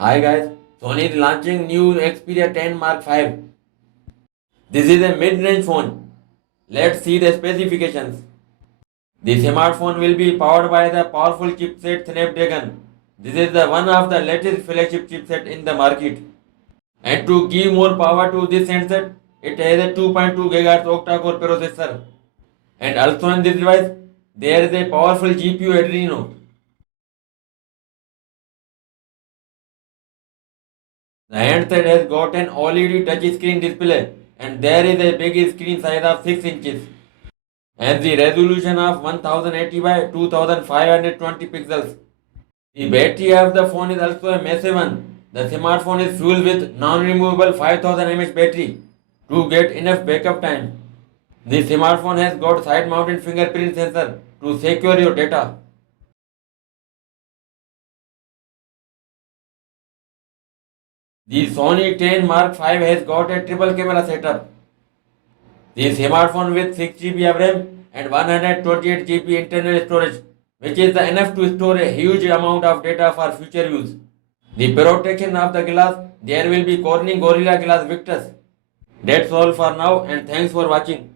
Hi guys, Sony is launching new Xperia 10 Mark 5. This is a mid-range phone. Let's see the specifications. The smartphone will be powered by the powerful chipset Snapdragon. This is the one of the latest flagship chipset in the market. And to give more power to this handset, it has a 2.2 GHz octa-core processor. And also in this device, there is a powerful GPU Adreno. The handset has got an OLED touchscreen display and there is a big screen size of 6 inches and the resolution of 1080 by 2520 pixels. The battery of the phone is also a massive one. The smartphone is fueled with non-removable 5000 mAh battery to get enough backup time. The smartphone has got side-mounted fingerprint sensor to secure your data. The Sony 10 Mark 5 has got a triple camera setup. The smartphone with 6 GB of RAM and 128 GB internal storage, which is enough to store a huge amount of data for future use. The protection of the glass, there will be Corning Gorilla Glass Victus. That's all for now and thanks for watching.